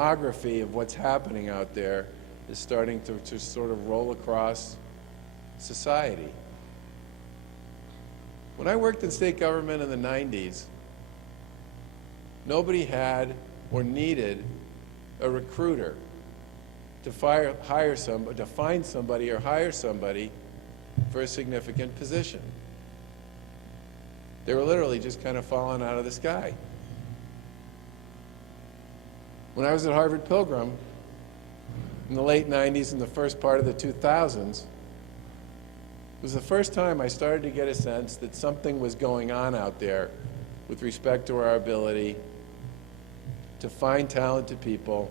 demography of what's happening out there is starting to sort of roll across society. When I worked in state government in the 90s, nobody had or needed a recruiter to find somebody or hire somebody for a significant position. They were literally just kind of falling out of the sky. When I was at Harvard Pilgrim in the late 90s and the first part of the 2000s, it was the first time I started to get a sense that something was going on out there with respect to our ability to find talented people,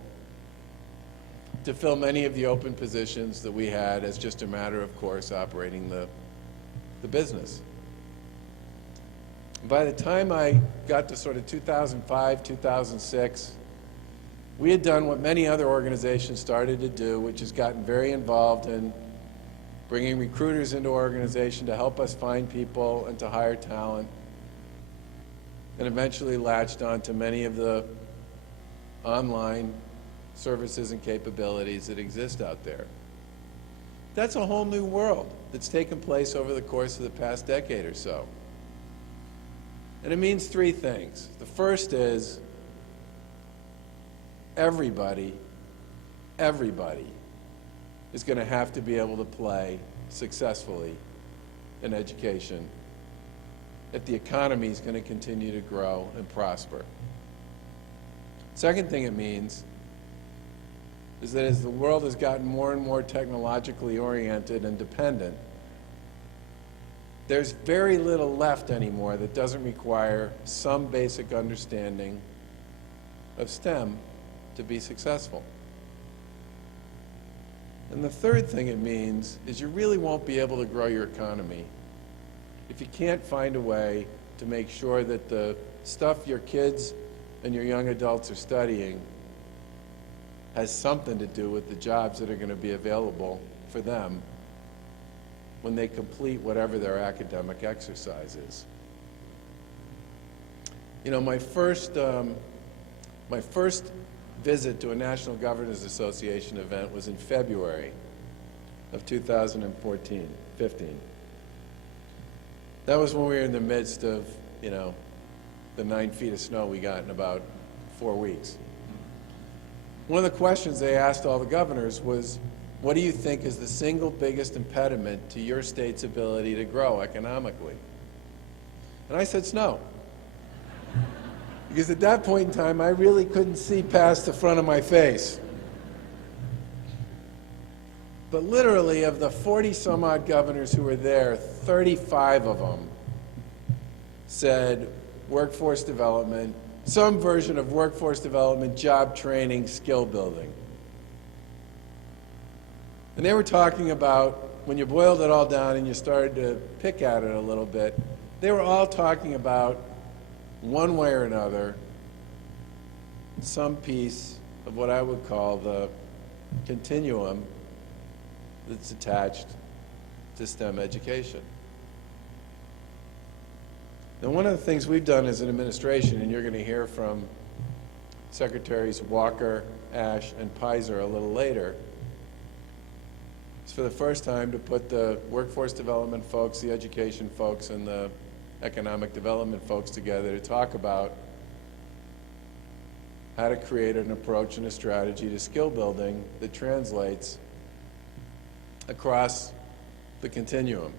to fill many of the open positions that we had as just a matter of course operating the business. By the time I got to sort of 2005, 2006, we had done what many other organizations started to do, which has gotten very involved in bringing recruiters into our organization to help us find people and to hire talent, and eventually latched on to many of the online services and capabilities that exist out there. That's a whole new world that's taken place over the course of the past decade or so. And it means three things. The first is everybody is going to have to be able to play successfully in education if the economy is going to continue to grow and prosper. Second thing it means is that as the world has gotten more and more technologically oriented and dependent, there's very little left anymore that doesn't require some basic understanding of STEM to be successful. And the third thing it means is you really won't be able to grow your economy if you can't find a way to make sure that the stuff your kids and your young adults are studying has something to do with the jobs that are going to be available for them when they complete whatever their academic exercise is. You know, my first visit to a National Governors Association event was in February of 2015. That was when we were in the midst of, you know, the 9 feet of snow we got in about 4 weeks. One of the questions they asked all the governors was, what do you think is the single biggest impediment to your state's ability to grow economically? And I said snow. Because at that point in time, I really couldn't see past the front of my face. But literally, of the 40-some-odd governors who were there, 35 of them said workforce development, some version of workforce development, job training, skill building. And they were talking about, when you boiled it all down and you started to pick at it a little bit, they were all talking about, one way or another, some piece of what I would call the continuum that's attached to STEM education. Now, one of the things we've done as an administration, and you're going to hear from Secretaries Walker, Ash, and Pizer a little later, is for the first time to put the workforce development folks, the education folks, and the economic development folks together to talk about how to create an approach and a strategy to skill building that translates across the continuum.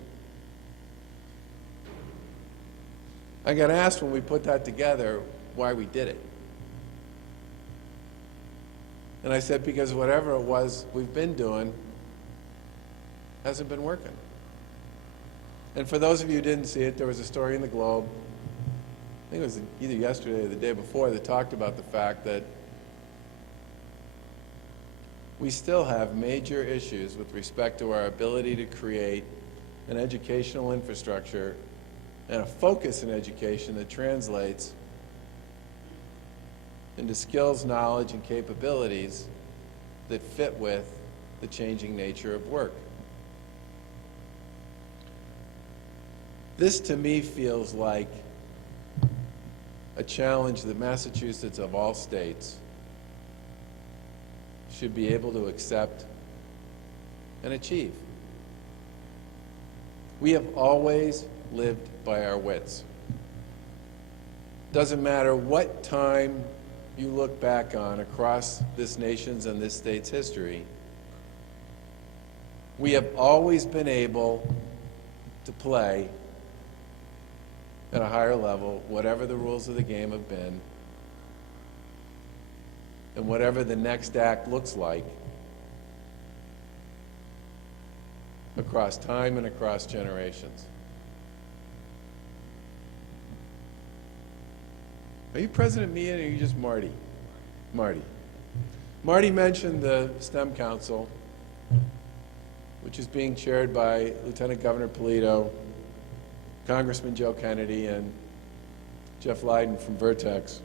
I got asked when we put that together why we did it. And I said, because whatever it was we've been doing hasn't been working. And for those of you who didn't see it, there was a story in the Globe, I think it was either yesterday or the day before, that talked about the fact that we still have major issues with respect to our ability to create an educational infrastructure and a focus in education that translates into skills, knowledge, and capabilities that fit with the changing nature of work. This, to me, feels like a challenge that Massachusetts, of all states, should be able to accept and achieve. We have always lived by our wits. Doesn't matter what time you look back on across this nation's and this state's history, we have always been able to play at a higher level, whatever the rules of the game have been, and whatever the next act looks like, across time and across generations. Are you President Meehan or are you just Marty? Marty. Marty mentioned the STEM Council, which is being chaired by Lieutenant Governor Polito, Congressman Joe Kennedy, and Jeff Leiden from Vertex.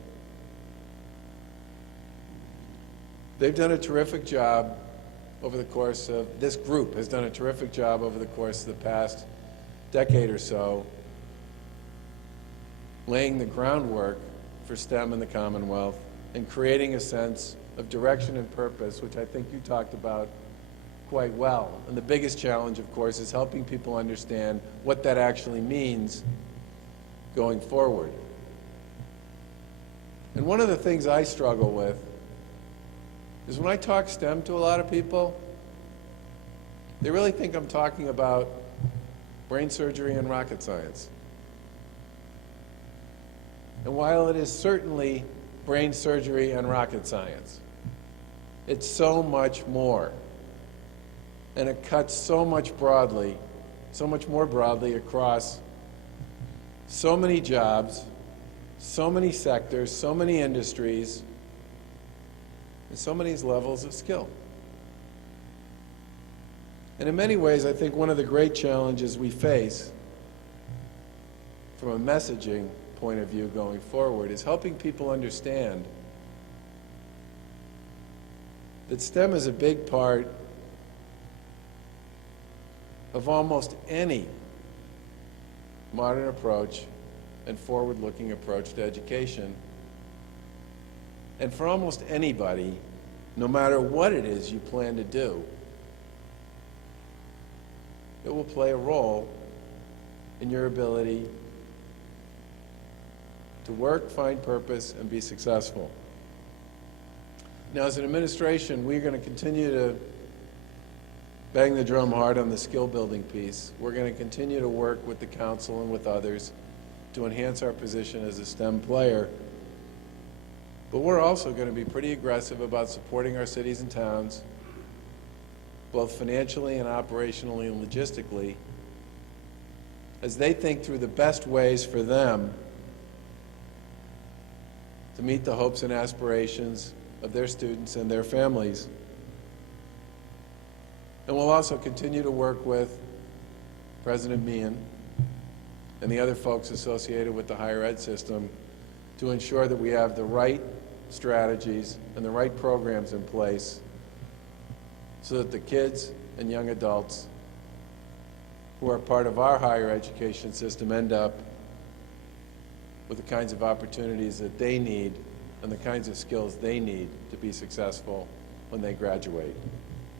They've done a terrific job over the course of, this group has done a terrific job over the course of the past decade or so, laying the groundwork for STEM in the Commonwealth and creating a sense of direction and purpose, which I think you talked about quite well. And the biggest challenge, of course, is helping people understand what that actually means going forward. And one of the things I struggle with is when I talk STEM to a lot of people, they really think I'm talking about brain surgery and rocket science. And while it is certainly brain surgery and rocket science, it's so much more. And it cuts so much more broadly across so many jobs, so many sectors, so many industries, and so many levels of skill. And in many ways, I think one of the great challenges we face from a messaging point of view going forward is helping people understand that STEM is a big part of almost any modern approach and forward-looking approach to education. And for almost anybody, no matter what it is you plan to do, it will play a role in your ability to work, find purpose, and be successful. Now, as an administration, we're going to continue to bang the drum hard on the skill building piece. We're going to continue to work with the council and with others to enhance our position as a STEM player. But we're also going to be pretty aggressive about supporting our cities and towns, both financially and operationally and logistically, as they think through the best ways for them to meet the hopes and aspirations of their students and their families. And we'll also continue to work with President Meehan and the other folks associated with the higher ed system to ensure that we have the right strategies and the right programs in place so that the kids and young adults who are part of our higher education system end up with the kinds of opportunities that they need and the kinds of skills they need to be successful when they graduate.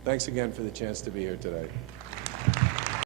Thanks again for the chance to be here today.